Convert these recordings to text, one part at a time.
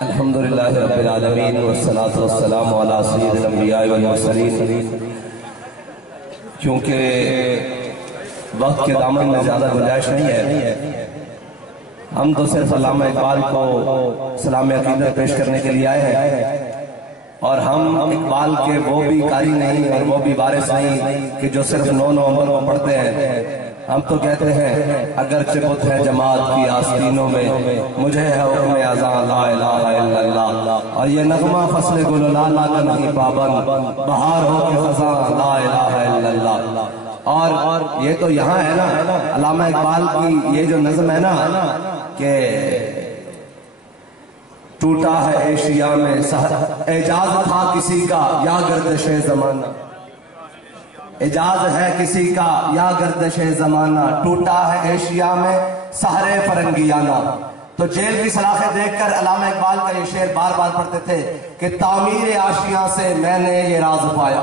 الحمدللہ رب العالمین والصلاة والسلام علی سید الانبیاء والمرسلین۔ کیونکہ وقت کے دامن میں زیادہ گنجائش نہیں ہے، ہم تو صرف علامہ اقبال کو سلام عقیدت پیش کرنے کے لیے آئے ہیں، اور ہم اقبال کے وہ بھی قاری نہیں اور وہ بھی وارث نہیں کہ جو صرف 9 نومبر کو پڑھتے ہیں۔ ہم تو کہتے ہیں اگرچہ بت ہے جماعت کی آستینوں میں، مجھے ہے حکم اذاں لا الہ الا اللہ، اور یہ نغمہ فصل گل و لالا کا نہیں پابند، بہار ہو کے خزاں لا الہ الا اللہ۔ اور یہ تو یہاں ہے نا علامہ اقبال کی یہ جو نظم ہے نا کہ ٹوٹا ہے ایشیا میں اعجاز تھا کسی کا یا گردش زمانہ، اعجاز ہے کسی کا یا گردش زمانہ، ٹوٹا ہے ایشیا میں سحر فرنگیانہ۔ تو جیل کی سلاخیں دیکھ کر علامہ اقبال کا یہ شعر بار بار پڑھتے تھے کہ تعمیر آشیاں سے میں نے یہ راز پایا،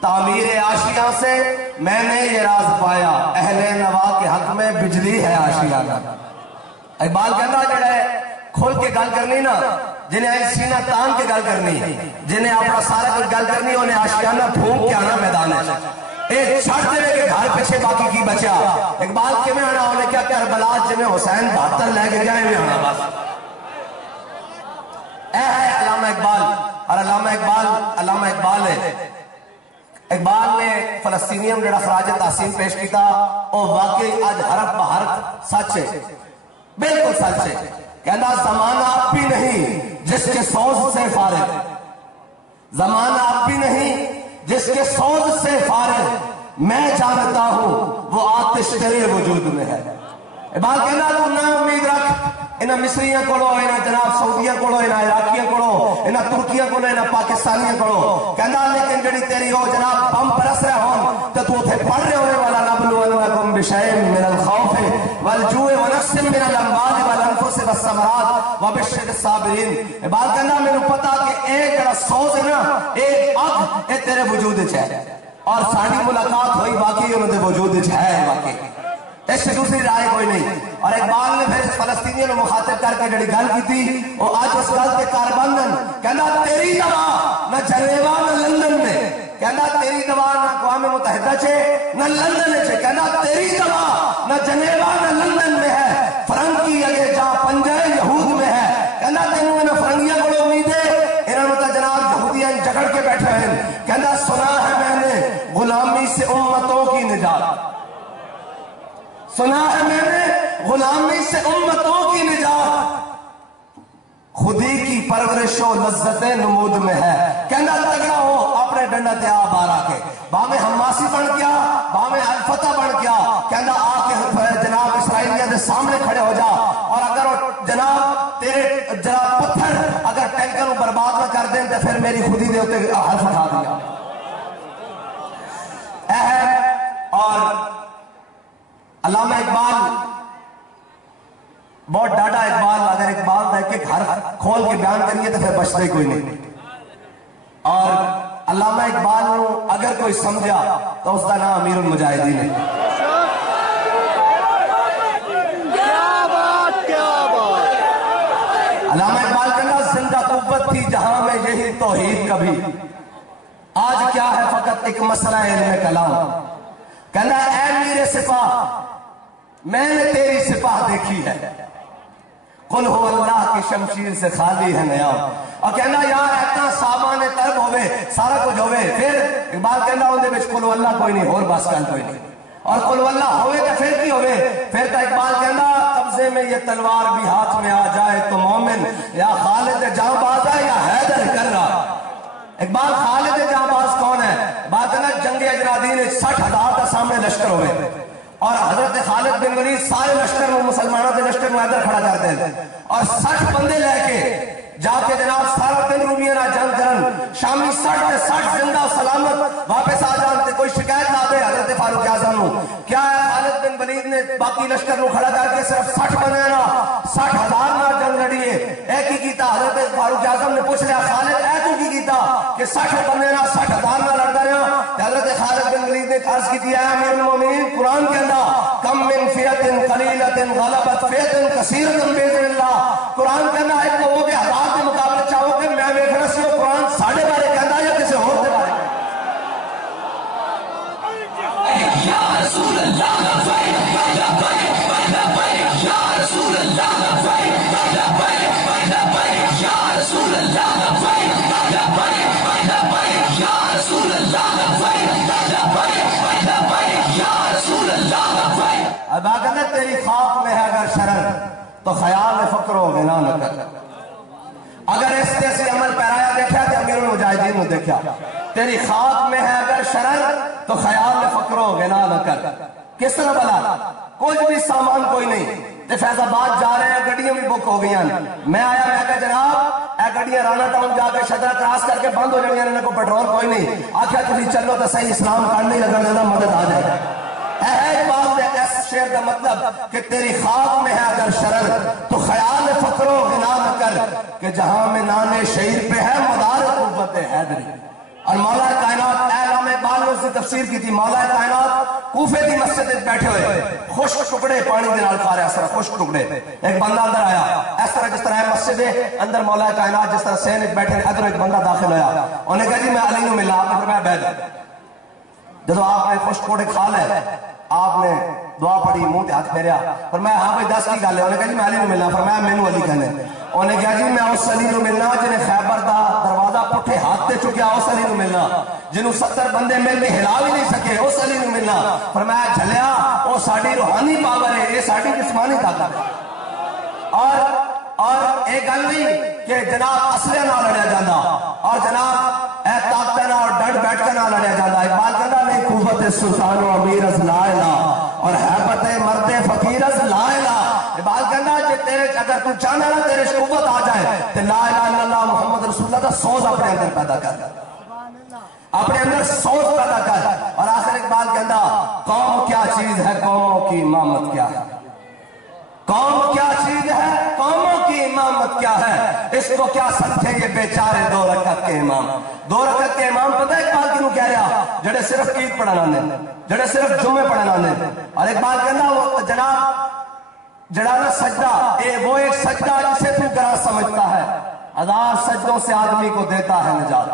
تعمیر آشیاں سے میں نے یہ راز پایا، اہل نوا کے حق میں بجلی ہے آشیانہ۔ اقبال کہتا جڑا ہے کھول کے گل کرنی نا، جنہیں سینہ تان کے گل کرنی، جنہیں اپنا سارا کچھ گل کرنی، انہیں آشیانہ پھونک کے آنا میدان ہے۔ ایک چھڑ دے کہ گھر پیچھے باقی کی بچا، اقبال کے میں آنا انہیں کیا کربلا جنہیں حسین 72 لے کے جائے میں آنا بس۔ اے ہے علامہ اقبال، اور علامہ اقبال ہے۔ اقبال نے فلسطینیم جڑا خراج تحسین پیش کیتا اور واقعی آج حرف بحرف سچ ہے، بالکل سچ ہے۔ کہنا زمانہ اب بھی نہیں جس کے سوز سے فارغ، زمانہ اب بھی نہیں جس کے سوز سے فارغ، میں جانتا ہوں وہ آتش تیرے وجود میں ہے۔ اقبال کہنا تو نہ امید رکھ انہاں مصریاں کولو، انہاں جناب سعودیاں کولو، انہاں عراقیاں کولو، انہاں ترکیاں کولو، انہاں پاکستانیاں کولو، کہنا لیکن جڑی تیری ہو جناب بم برس رہے ہون تو اتھے پڑھ رہے ہونے والا نبلونکم بشیء من الخوف والجوع ونقص من الاموال والانفس والثمرات وبشر الصابرین۔ اقبال کہنا میرے پتا کہ ایک جڑا سوز ہے نا، ایک اگ اے تیرے وجود وچ ہے، اور ساری ملاقات ہوئی واقعی انہوں دے وجود وچ ہے واقعی، اس سے دوسری رائے کوئی نہیں۔ اور اقبال نے پھر فلسطینیوں نے مخاطب کر کے جڑی گل کی تھی وہ آج اس گل کے کاربندن کہنا تیری دوا نہ جنیوا نہ لندن میں، کہنا تیری دوا نہ اقوام متحدہ چھے نہ لندن چھے، کہنا تیری دوا نہ جنیوا نہ لندن میں ہے، فرنگی اگے جا پنجے یہود میں ہے، کہنا تینوں انہاں فرنگیاں کو امید ہے، انہوں نے جناب یہودیاں جگڑ کے بیٹھے ہیں، کہنا سنا ہے میں نے غلامی سے امتوں کی نجات، سنا ہے میں نے غلامی سے امتوں کی نجات، خودی کی پرورش و لذت نمود میں ہے، کہنا تگڑا ہو اپنے ڈنڈا تے آ بار آ کے، باہمیں حماسی بن گیا، باہمیں الفتح بن گیا، کہنا آ کے جناب اسرائیلیہ دے سامنے کھڑے ہو جا، اور اگر جناب تیرے جناب پتھر اگر ٹینکر برباد نہ کر دیں تو پھر میری خودی دے ہوتے حرف اٹھا دیا۔ اور علامہ اقبال بہت ڈاڈا اقبال، اگر اقبال دیکھ کے گھر کھول کے بیان کریے تو پھر بچتے کوئی نہیں، اور علامہ اقبال نو اگر کوئی سمجھا تو اس کا نام امیر المجاہدین ہے۔ علامہ اقبال کہنا زندہ قوت تھی جہاں میں یہی توحید کبھی، آج کیا ہے فقط ایک مسئلہ علم کلام، کہنا اے میرے سپاہ میں نے تیری سپاہ دیکھی ہے، قل ہو اللہ کی شمشیر سے خالی ہے نیام، اور کہنا یار اتنا سامان طرب ہوئے سارا کچھ ہوئے، پھر اقبال کہنا اندھے بچ قل ہو اللہ کوئی نہیں اور بس کل کوئی نہیں، اور قل ہو اللہ ہوئے تو پھر کی ہوئے، پھر تو اقبال کہنا قبضے میں یہ تلوار بھی ہاتھ میں آ جائے تو مومن یا خالد جاں باز ہے یا حیدر کر رہا۔ اقبال خالد جاں باز کون ہے؟ بات ہے نا جنگ اجرادین 60,000 کا سامنے لشکر ہوئے، اور حضرت خالد بن ولید سارے لشکر میں مسلمانوں کے لشکر میں ادھر کھڑا کرتے ہیں اور 60 بندے لے کے جا کے جناب سارا دن رومینا جنگ کرن شامی 60 زندہ سلامت واپس آ جانتے. کوئی شکایت نہ دے حضرت فاروق اعظم نو. کیا ہے خالد بن ولید نے باقی لشکر نو کھڑا کر کے صرف 60 بندے نا 60,000 نہ جنگ لڑی ہے. اے کی کیتا حضرت فاروق اعظم نے پوچھ لیا خالد اے تو کی کیتا کہ 60 بندے نا 60,000 نہ لڑ رہا. حضرت خالد بن ولید نے عرض کی ہے امیر المومنین قرآن کے اندر کم من فئۃ قلیلۃ غلبت فئۃ کثیرۃ باذن اللہ. قرآن کے اندر ایک لوگوں کے ہزار کے مقابلے چاہو کہ میں ویکھنا سی قرآن ساڈے بارے کہندا یا کسی اور دے بارے. یا رسول اللہ یا رسول اللہ یا رسول اللہ اب اگر تیری خاک میں ہے اگر شرر تو خیال فکر و غنا نہ کر. اگر اس جیسے عمل پیرایا دیکھا تو امیر المجاہدین نے دیکھا. تیری خاک میں ہے اگر شرر تو خیال فکر و غنا نہ کر. کس طرح بلا کوئی بھی سامان کوئی نہیں. فیض آباد جا رہے ہیں گڈیاں بھی بک ہو گئی ہیں. میں آیا میں کہا جناب اے گڈیاں رانا ٹاؤن جا کے شدرا کراس کر کے بند ہو جائیں انہوں کو پیٹرول کوئی نہیں. آخیا تھی چلو تو صحیح اسلام کر نہیں لگا دینا مدد آ جائے. ایک بات ہے اس شعر کا مطلب کہ تیری خاک میں ہے اگر شرر تو خیال فکر و غنا نہ کر کہ جہاں میں نانے شہیر پہ ہے مدار قوت حیدری. اور مولا کائنات علامہ اقبال نے اس کی تفسیر کی تھی. مولا کائنات کوفے کی مسجد میں بیٹھے ہوئے خشک ٹکڑے پانی دے نال کھا رہے اس طرح خشک ٹکڑے. ایک بندہ اندر آیا اس طرح جس طرح مسجد ہے اندر مولا کائنات جس طرح سین بیٹھے ادھر ایک بندہ داخل ہویا. انہوں نے کہا جی میں علی نو ملا. آپ نے فرمایا بیٹھ. جب آپ نے خشک ٹکڑے کھا لے آپ نے دعا پڑھی منہ تے ہاتھ پھیریا. فرمایا ہاں بھائی 10 کی گل ہے. انہوں نے کہا جی میں علی نو ملنا. فرمایا مینوں علی کہنے. انہوں نے کہا جی میں اس علی نو ملنا جنہیں خیبر دا دروازہ پٹھے ہاتھ تے چکیا اس علی نو ملنا. جنہوں 70 بندے مل کے ہلا بھی نہیں سکے اس علی نو ملنا. فرمایا جھلیا وہ ساڈی روحانی پاور ہے یہ ساڈی جسمانی طاقت ہے. اور ایک گل نہیں کہ جناب اسلحے نہ لڑیا جاتا اور جناب اے طاقت نہ اور ڈٹ بیٹھ کے نہ لڑیا جاتا. اقبال کہتا نہیں قوت سلطان و امیر از لا الہ اور حیبت مرد فقیر از لا الہ. اقبال کہتا جی تیرے اگر تو چاہنا نا تیرے قوت آ جائے تو لا الہ الا اللہ محمد رسول اللہ کا سوز اپنے اندر پیدا کر اپنے اندر سوز پیدا کر. اور آخر اقبال کہتا قوم کیا چیز ہے قوموں کی امامت کیا ہے. قوم کیا چیز ہے قوموں کی امامت کیا ہے. اس کو کیا سمجھیں یہ بیچارے 2 رکعت کے امام. 2 رکعت کے امام پتہ ہے اقبال کیوں کہہ رہا جڑے صرف عید پڑھنا نے جڑے صرف جمعے پڑھنا نے. اور اقبال کہنا وہ جناب جڑا نا سجدہ وہ ایک سجدہ جسے تو گرا سمجھتا ہے 1000 سجدوں سے آدمی کو دیتا ہے نجات.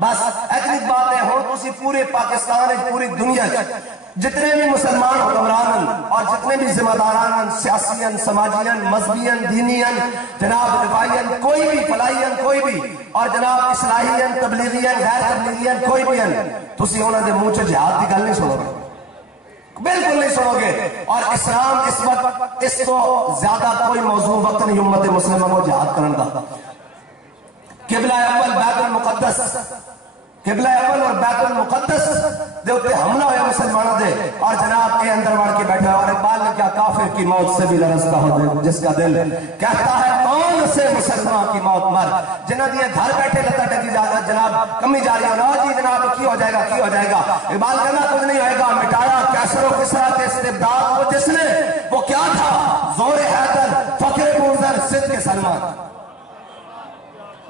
بس ایک بات ہے ہوں تسی پورے پاکستان پوری دنیا جتنے بھی مسلمان حکمران اور جتنے بھی ذمہ داران سیاسین سماجین مذہبین دینین جناب رفاعین کوئی بھی فلاحین کوئی بھی اور جناب اصلاحین تبلیغین غیر تبلیغین کوئی بھی تسی انہوں نے منہ چ جہاد کی گل نہیں سنو گے بالکل نہیں سنو گے. اور اسلام اس وقت اس کو زیادہ کوئی موضوع وقت نہیں امت مسلمہ کو جہاد کرن دا. قبلہ اول بیت المقدس قبلہ اول اور بیت المقدس دے اوپر حملہ ہوا مسلمانوں دے اور جناب کے اندر وڑ کے بیٹھا. اور اقبال نے کیا کافر کی موت سے بھی لرزتا ہو جس کا دل کہتا ہے کون سے مسلمان کی موت مر جنہاں دی گھر بیٹھے لتا ٹکی جناب کمی جا رہی ہے جی جناب کی ہو جائے گا کی ہو جائے گا. اقبال کہنا کچھ نہیں ہوئے گا. مٹایا کیسر و کسرا کے استبداد کو جس نے وہ کیا تھا زور حیدر فخر بوزر صدق کے سلمان.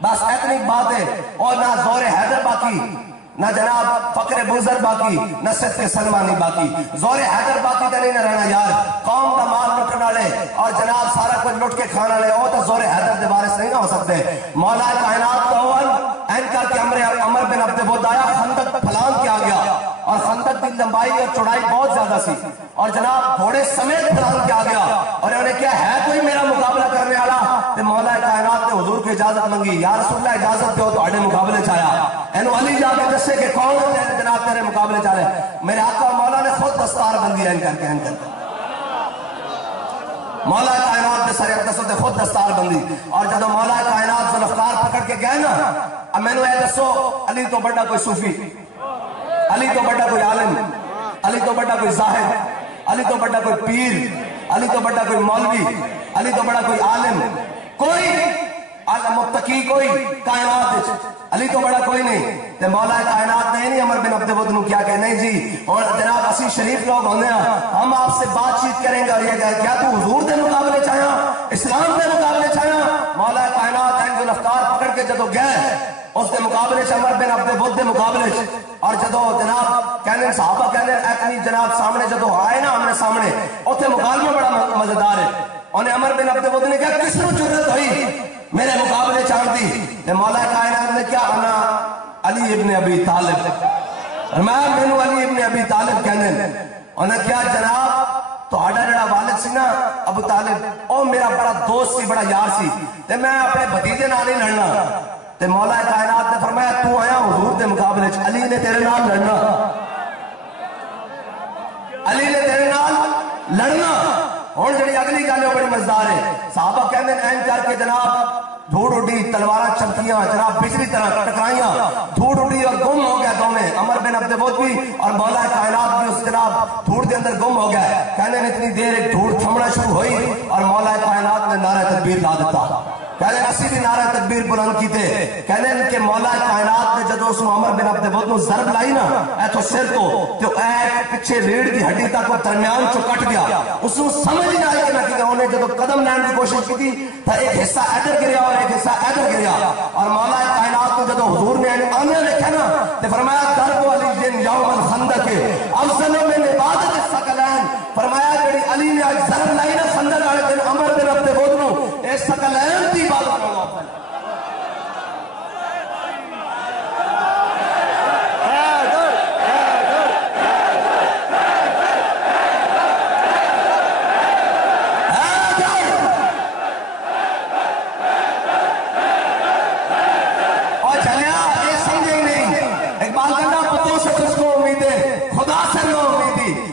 بس اتنی بات ہے. اور نہ زور حیدر باقی نہ جناب فخر بوزر باقی نہ صدق سلمانی باقی. زور حیدر باقی تو نہیں نہ رہنا یار. قوم کا مال لٹنے والے اور جناب سارا کچھ لٹ کے کھانے والے وہ تو زور حیدر کے وارث نہیں نہ ہو سکتے. مولا کائنات کا اول اینکر کے عمر بن عبد ودایا خندق پھلان کیا گیا اور خندق کی لمبائی اور چوڑائی بہت زیادہ سی اور جناب گھوڑے سمیت پھلان کیا گیا. اور انہوں نے کیا ہے کوئی میرا مقابلہ کرنے والا تو مولا کائنات نے حضور کی اجازت منگی. یا رسول اللہ اجازت دو تو آڑے مقابلے چاہیا. اینو علی جا کے دسے کہ کون ہے جناب تیرے مقابلے چاہ رہے. میرے آقا مولا نے خود دستار بندی این کر کے مولا کائنات کے سر اقدس نے خود دستار بندی. اور جب مولا کائنات ذوالفقار پکڑ کے گئے نا اب میں نے دسو علی تو بڑا کوئی صوفی علی تو بڑا کوئی عالم علی تو بڑا کوئی زاہد علی تو بڑا کوئی پیر، علی تو بڑا کوئی مولوی، علی تو بڑا کوئی عالم، کوئی متقی کوئی کائنات، علی تو بڑا کوئی نہیں۔ تے مولا کائنات نے نہیں عمر بن عبد الود نو کیا کہ نہیں جی اور جناب اسی شریف لوگ ہوندے ہیں، ہم آپ سے بات چیت کریں گے اور یہ کہ کیا تو حضور دے مقابلے چاہیا، اسلام دے مقابلے چاہیا؟ مولا کائنات اینج رفتار پکڑ کے جدو گئے اس دے مقابلے چ عمر بن عبد الود دے مقابلے چ، اور جدو جناب کہنے صحابہ کہنے ایتنی جناب سامنے جدو آئے نا آمنے سامنے، اوتھے مکالمہ بڑا مزیدار ہے۔ انہیں عمر بن عبد الود نے کہا کس نو جرت ہوئی میرے مقابلے چاڑ دی؟ تے مولا کائنات نے کیا انا علی ابن ابی طالب، میں مینوں علی ابن ابی طالب کہنے۔ انہیں کیا جناب تہاڈا جڑا والد سی نا ابو طالب او میرا بڑا دوست سی، بڑا یار سی، تے میں اپنے بھتیجے نال نہیں لڑنا۔ تے مولا کائنات نے فرمایا تو آیا حضور دے مقابلے چ، علی نے تیرے نال لڑنا، علی نے تیرے نال لڑنا۔ اور جڑی اگلی گل ہے بڑی مزدار ہے، صحابہ کہندے این کر کے جناب دھوڑ اڈی، تلواراں چمکیاں، جناب بجلی طرح ٹکرائیاں، دھوڑ اڈی اور گم ہو گیا دونوں، عمر بن عبد الود بھی اور مولا کائنات بھی اس جناب دھوڑ دے اندر گم ہو گیا۔ کہنے اتنی دیر ایک دھوڑ تھمنا شروع ہوئی اور مولا کائنات نے نعرہ تکبیر لا دیتا۔ کہنے اسی بھی نعرہ تکبیر بلند کیتے، کہنے کہ مولا کائنات نے جدو اس عمر بن عبد الود نو ضرب لائی نا اے تو سر تو اے پیچھے ریڑھ دی ہڈی تک وہ درمیان چو کٹ گیا، اس کو سمجھ نہیں آئی کہ میں کیا، انہیں جدو قدم لینے کی کوشش کی تھی تو ایک حصہ ادھر گریا اور ایک حصہ ادھر گریا، اور مولا کائنات کو جدو حضور نے آنے لکھا نا تو فرمایا ضرب علی جن یوم الخندق افضل من عبادت الثقلین، فرمایا جڑی علی نے آج ضرب لائی نا خندق والے دن عمر بن عبد الود نو اے ثقلین دی عبادت کرنا افضل۔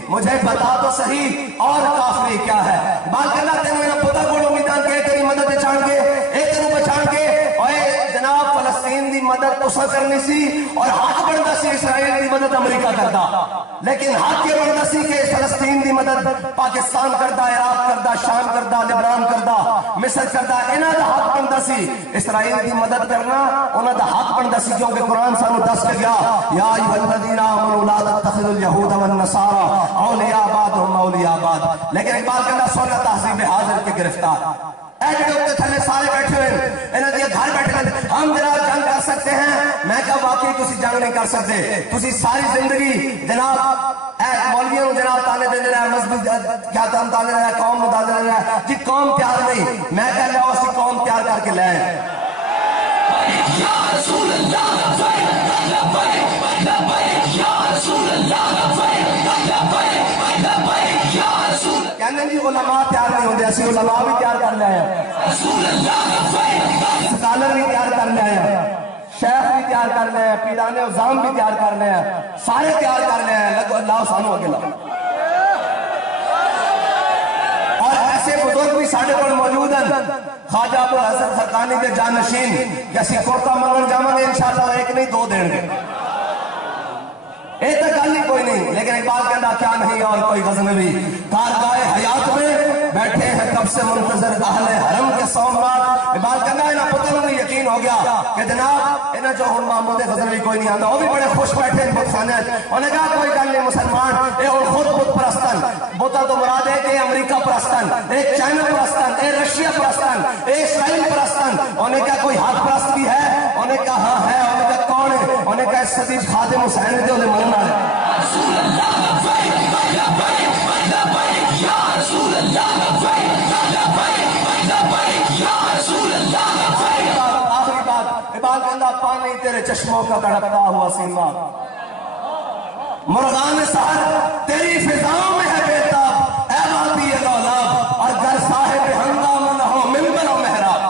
مجھے بتا تو صحیح اور کافری کیا ہے؟ بات کرنا تیرے میرا پتا کوڑ امیدان کے تیری مدد چاڑ کے اے تیرے بچاڑ کے اور جناب فلسطین دی مدد تسا کرنی سی اور حق بنتا سی اسرائیل دی مدد امریکہ کرتا، لیکن حق یہ بنتا سی کہ فلسطین دی مدد پاکستان کرتا، عراق کرتا، شام کرتا، لبنان کرتا، مصر کرتا، انہاں دا حق بنتا سی اسرائیل دی مدد کرنا، انہاں دا حق بنتا سی، کیونکہ قرآن سانو دس کے گیا یا ایھا الذین آمنوا لا تتخذوا اليہود والنصارى اولیاء بعضهم اولیاء بعض۔ لیکن اقبال کہنا سونا تہذیب حاضر کے گرفتار اے جڑے اوپر تھلے سارے بیٹھے ہوئے انہاں دے گھر بیٹھے ہیں، ہم جناب جنگ کر سکتے ہیں؟ میں کہا واقعی تسی جنگ نہیں کر سکتے، تسی ساری زندگی جناب اے مولویوں جناب تانے دے رہے ہیں، مذہب کیا تم تانے رہے ہیں، قوم تانے رہے ہیں جی، قوم تیار نہیں، میں کہہ رہا ہوں اسی قوم تیار کر کے لائیں۔ یا رسول اللہ لبیک لبیک لبیک یا رسول اللہ لبیک لبیک لبیک یا رسول، کہنے جی علماء تیار نہیں ہوندے، اسی علماء بھی تیار کر لے ہیں، رسول اللہ لبیک سکالر بھی تیار کر لے ہیں، شیخ بھی تیار کر لے ہیں، پیران عظام بھی تیار کر لے ہیں، سارے تیار کر لے ہیں، لگو اللہ سانو اگے لگو۔ اور ایسے بزرگ بھی ساڑھے پر موجود ہیں، خواجہ ابو الحسن خرقانی کے جانشین کہ اسی کرتا منگن جامن گے انشاءاللہ ایک نہیں دو دیں گے، ایک تک گل ہی کوئی نہیں، لیکن اقبال کہنا کیا نہیں اور کوئی غزنوی کارگاہ حیات میں بیٹھے ہیں کب سے منتظر اہل حرم کے سومنات۔ اقبال کہنا انہاں پتہ میں یقین ہو گیا کہ جناب انہاں جو ہن محمود غزنوی کوئی نہیں آندا، وہ بھی بڑے خوش بیٹھے ہیں بت خانے، انہوں نے کہا کوئی گل نہیں مسلمان اے ہن خود بت پرستن، بتا تو مراد ہے کہ امریکہ پرستن، اے چائنا پرستن، اے رشیا پرستن، اے اسرائیل پرستن، انہوں نے کہا کوئی حق پرست بھی ہے؟ انہوں نے کہا ہاں ہے، انہوں نے کہا کون ہے؟ انہوں نے کہا ستیش خادم حسین دے انہیں مننا ہے۔ رسول اللہ لبیک لبیک لبیک یا رسول اللہ لبیک لبیک لبیک یا رسول اللہ لبیک۔ آخری بات اقبال کہنا پانی تیرے چشموں کا تڑپتا ہوا سینہ، مرغان سحر تیری فضاؤں میں ہے بیتاب، اے وادی لولاب اور گر صاحب ہنگام نہ ہو منبر و محراب۔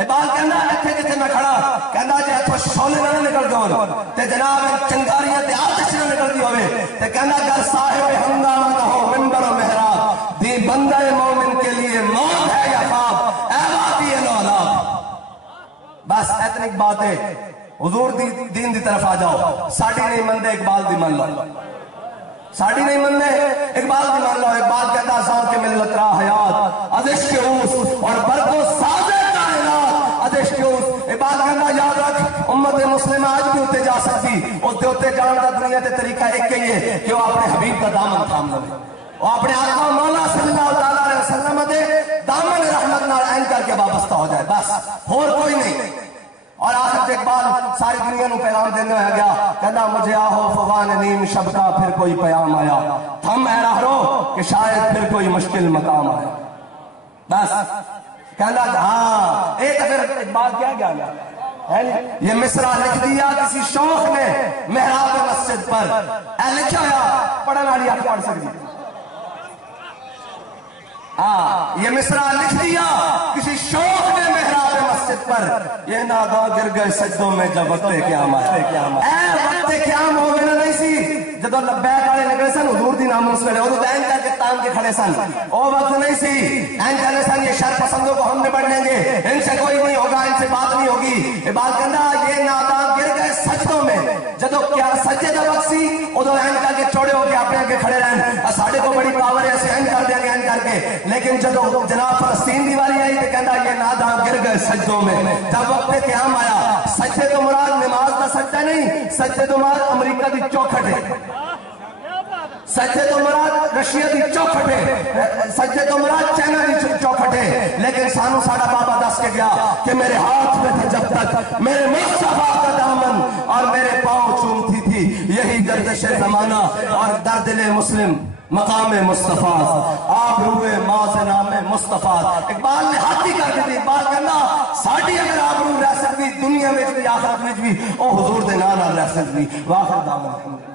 اقبال کہنا ایتھے جتھے میں کھڑا کہنا جے اتھوں شولے نہ نکل گئے تے جناب چنگاریاں تے آتش نہ نکل دی ہوئے تے کہنا گر صاحب ہنگام نہ ہو منبر و محراب، دی بندہ مومن کے لیے موت ہے یا خواب، اے وادی لولاب۔ بس اتنی بات ہے، حضور دین دی طرف آ جاؤ، ساڑی نہیں مندے اقبال دی من لو۔ ساڑی نہیں من لے اقبال کی مان لو اقبال کہتا سان کے ملت را حیات ادش کے اوس اور برکو سازے کائنات ادش کے اوس اقبال کہتا یاد رکھ امت مسلمہ آج بھی ہوتے جا سکتی اس دے ہوتے جان کا دنیا دے طریقہ ایک ہی ہے کہ وہ اپنے حبیب کا دامن تھام لے وہ اپنے آقا مولا صلی اللہ علیہ وسلم دے دامن رحمت نال عین کر کے وابستہ ہو جائے بس اور کوئی نہیں اور آخر اقبال ساری دنیا نو پیغام دینے ہو گیا کہنا مجھے آہو فغان نیم شب کا پھر کوئی پیام آیا تھم اے راہرو کہ شاید پھر کوئی مشکل مقام آیا بس کہنا ہاں ایک پھر اقبال کیا گیا یہ مصرع لکھ دیا کسی شوخ نے محراب مسجد پر اے لکھا ہوا پڑھن والی آپ پڑھ سکتی یہ مصرع لکھ دیا کسی شوخ نے محراب مسجد پر یہ ناگاں گر گئے سجدوں میں جب وقت قیامت اے وقت قیام ہو گئے نہیں سی جدو لبیک والے نکلے سن حضور دی نام اس ویلے وہ تو این کر کے تان کے کھڑے سن وہ وقت نہیں سی این کہنے سن یہ شر پسندوں کو ہم نپٹ لیں گے ان سے کوئی نہیں ہوگا ان سے بات نہیں ہوگی یہ بات کہنا یہ ناگاں گر گئے سجدوں میں جدو کیا سجدے دا وقت سی ادو این کر کے چوڑے ہو کے اپنے آگے کھڑے رہن ساڑھے کو بڑی پاور ہے اسے این کر دیں گے این کر کے لیکن جدو جناب فلسطین دی والی آئی تو کہندا یہ ناداں گر گئے سجدوں میں جب وقت قیام آیا سجدے تو مراد نماز کا سجدہ نہیں سجدے تو مراد امریکہ دی چوکھٹ ہے سجدے تو مراد رشیا دی چوکھٹ ہے سجدے تو مراد چائنا دی چوکھٹ ہے لیکن سانو ساڑا بابا دس کے گیا کہ میرے ہاتھ میں تھے جب تک میرے مصطفیٰ کا دامن اور میرے پاؤں چومتی تھی یہی گردش زمانہ اور در دل مسلم مقام مصطفیٰ آپ روئے ماز نام مصطفیٰ اقبال نے ہاتھی کر دی اقبال کہنا ساڑھی اگر آپ رو رہ سکتی دنیا میں بھی آخرت میں بھی او حضور دے نانا رہ سکتی واخر دعوان